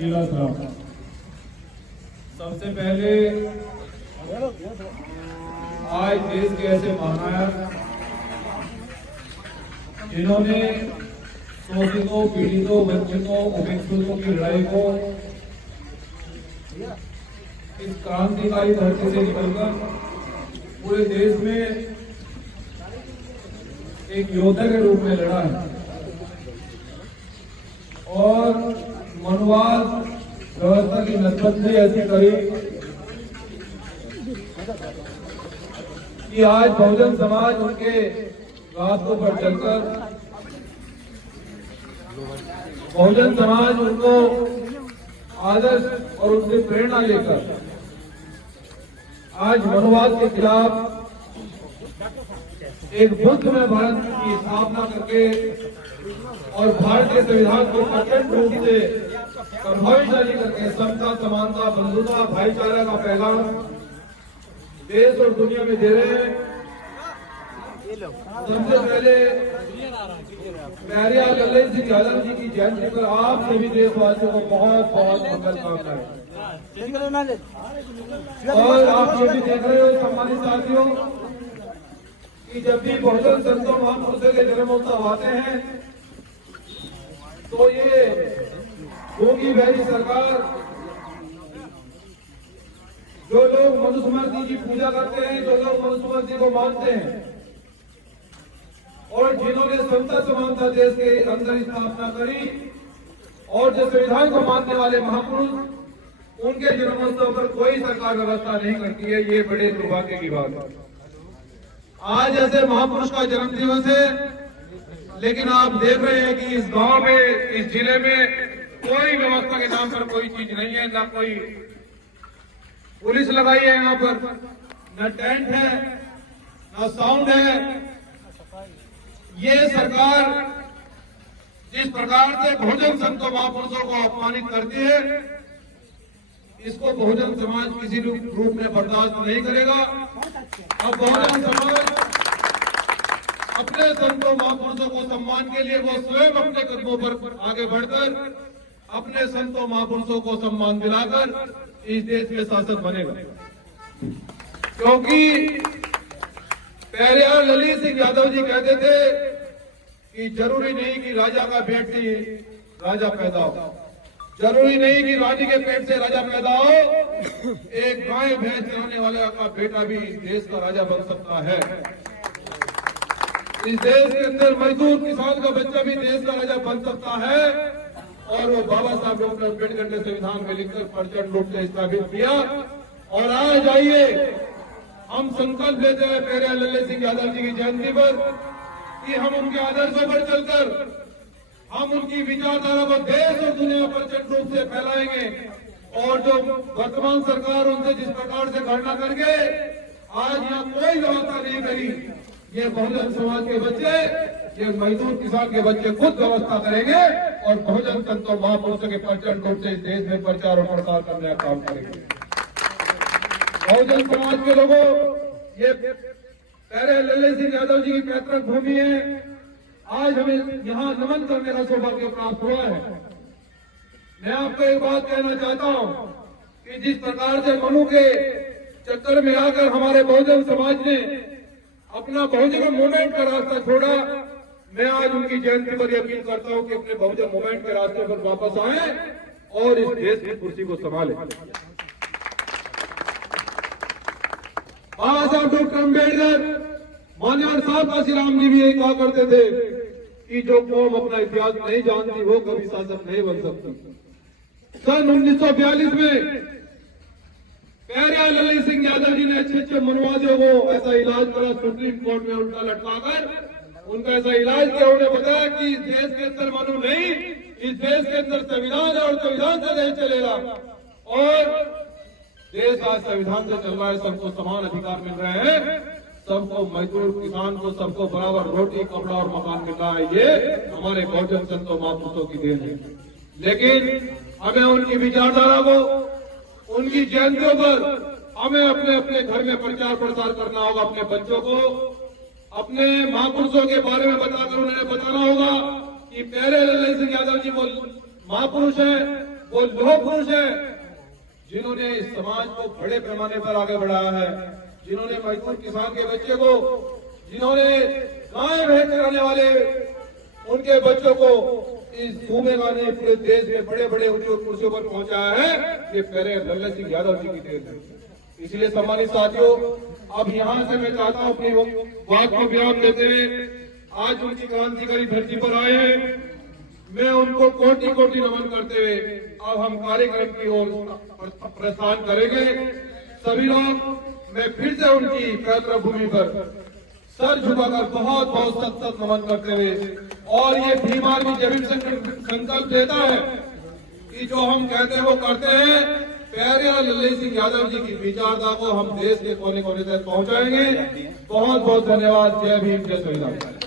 नीला सलाम। सबसे पहले आज देश के ऐसे महानायक जिन्होंने शोषितों, पीड़ितों, वंचितों, उपेक्षितों की लड़ाई को इस क्रांतिकारी धरती से निकलकर पूरे देश में एक योद्धा के रूप में लड़ा है और मनुवाद व्यवस्था की नसबंदी ऐसी करी कि आज बहुजन समाज उनके रास्तों पर चलकर बहुजन समाज उनको आदर्श और उनसे प्रेरणा लेकर आज मनुवाद के खिलाफ एक बुद्धमय भारत की स्थापना करके और भारतीय संविधान को अखंड रूप से प्रभावशाली करके समता, समानता, बंधुता, भाईचारा का पैगाम देश और दुनिया में दे रहे हैं। सबसे पहले प्यारे लल्ले सिंह यादव जी की जयंती पर आप सभी देशवासियों को बहुत बहुत मंगल कामनाएं। और आप ये भी देख रहे हो सम्मानित साथियों कि जब भी बहुजन संतों महापुरुषों के जन्मोत्सव आते हैं तो ये योगी भाई सरकार जो लोग मनुस्मृति की पूजा करते हैं, जो लोग मनुस्मृति को मानते हैं और जिन्होंने समता समानता देश के अंदर स्थापना करी और जो संविधान को मानने वाले महापुरुष, उनके जन्मोत्सव पर कोई सरकार व्यवस्था नहीं करती है। ये बड़े दुर्भाग्य की बात है। आज ऐसे महापुरुष का जन्म दिवस है, लेकिन आप देख रहे हैं कि इस गांव में, इस जिले में कोई व्यवस्था के नाम पर कोई चीज नहीं है। ना कोई पुलिस लगाई है यहाँ पर, न टेंट है, न साउंड है। ये सरकार जिस प्रकार से बहुजन संतों महापुरुषों को अपमानित करती है, इसको बहुजन समाज किसी रूप में बर्दाश्त नहीं करेगा। अब बहुजन समाज अपने संतों महापुरुषों को सम्मान के लिए वो स्वयं अपने कदमों पर आगे बढ़कर अपने संतों महापुरुषों को सम्मान दिलाकर इस देश के शासक बनेगा। क्योंकि पेरियार ललित सिंह यादव जी कहते थे कि जरूरी नहीं कि राजा का बेट से राजा पैदा हो, जरूरी नहीं कि रानी के पेट से राजा पैदा हो, एक गाय भैंस चराने वाले का बेटा भी देश का राजा बन सकता है। इस देश के अंदर मजदूर किसान का बच्चा भी देश का राजा बन सकता है। और वो बाबा साहब डॉक्टर अम्बेडकर ने संविधान में लिखकर प्रचंड रूप से स्थापित किया। और आज आइए हम संकल्प लेते हैं पेरियार लल्ले सिंह यादव जी की जयंती पर कि हम उनके आदर्शों पर चलकर हम उनकी विचारधारा को देश और दुनिया पर प्रचंड रूप से फैलाएंगे। और जो वर्तमान सरकार उनसे जिस प्रकार से गणना करके आज यहाँ कोई व्यवस्था नहीं करी, ये बहुजन समाज के बच्चे, ये मजदूर किसान के बच्चे खुद व्यवस्था करेंगे और बहुजन संतों महापुरुषों के प्रचंड रूप से इस देश में प्रचार और प्रसार करने का काम करेंगे। बहुजन समाज के लोगों, ये पेरियार लल्ले सिंह यादव जी की पैतृक भूमि है। आज हमें यहाँ नमन करने का सौभाग्य प्राप्त हुआ है। मैं आपको एक बात कहना चाहता हूँ कि जिस प्रकार से मनु के चक्कर में आकर हमारे बहुजन समाज ने अपना बहुजन मूवमेंट का रास्ता छोड़ा, मैं आज उनकी जयंती पर यकीन करता हूं कि अपने बहुजन मूवमेंट के रास्ते पर वापस आए और इस देश की कुर्सी को संभाले। बाबा साहब डॉक्टर अम्बेडकर, मान्यवर साहब काशीराम जी भी यही कहा करते थे कि जो कौम अपना इतिहास नहीं जानती वो कभी शासक नहीं बन सकती। सन 1942 में पेरियार लल्ले सिंह यादव जी ने अच्छे मनुवादियों को ऐसा इलाज करा, सुप्रीम कोर्ट में उल्टा लटकाकर उनका ऐसा इलाज किया। उन्हें बताया कि इस देश के अंदर मनु नहीं, इस देश के अंदर संविधान है और संविधान से देश चलेगा। और देश आज संविधान से चल रहा है, सबको समान अधिकार मिल रहे हैं, सबको मजदूर किसान को सबको बराबर रोटी, कपड़ा और मकान मिल रहा है। ये हमारे बहुजन संतों महापुरुषों की देन है। लेकिन हमें उनकी विचारधारा को, उनकी जयंतियों पर हमें अपने अपने घर में प्रचार प्रसार करना होगा। अपने बच्चों को अपने महापुरुषों के बारे में बताकर उन्हें बताना होगा कि पेरियार लल्ले सिंह यादव जी वो महापुरुष हैं वो लोह पुरुष है जिन्होंने इस समाज को बड़े पैमाने पर आगे बढ़ाया है, जिन्होंने मजदूर किसान के बच्चे को, जिन्होंने गाय भैंस चराने वाले उनके बच्चों को इस सूबे का ने पूरे देश में बड़े बड़े उद्योग कुर्सियों पर पहुंचाया है, ये पहले लल्ला सिंह यादव जी की देन है। इसलिए सम्मानित साथियों, अब यहां से मैं चाहता हूं अपनी बात को विराम देते हुए आज उनकी क्रांतिकारी धरती पर आए हैं, मैं उनको कोटि कोटि नमन करते हुए अब हम कार्यक्रम की ओर प्रस्थान करेंगे। सभी लोग मैं फिर से उनकी पैतृक भूमि पर सर झुकाकर बहुत बहुत सत सत नमन करते हुए, और ये भीम आर्मी जब संकल्प लेता है कि जो हम कहते हैं वो करते हैं, प्यारे लल्ले सिंह यादव जी की विचारधारा को हम देश के कोने कोने तक पहुंचाएंगे। बहुत बहुत धन्यवाद। जय भीम, जय संविधान।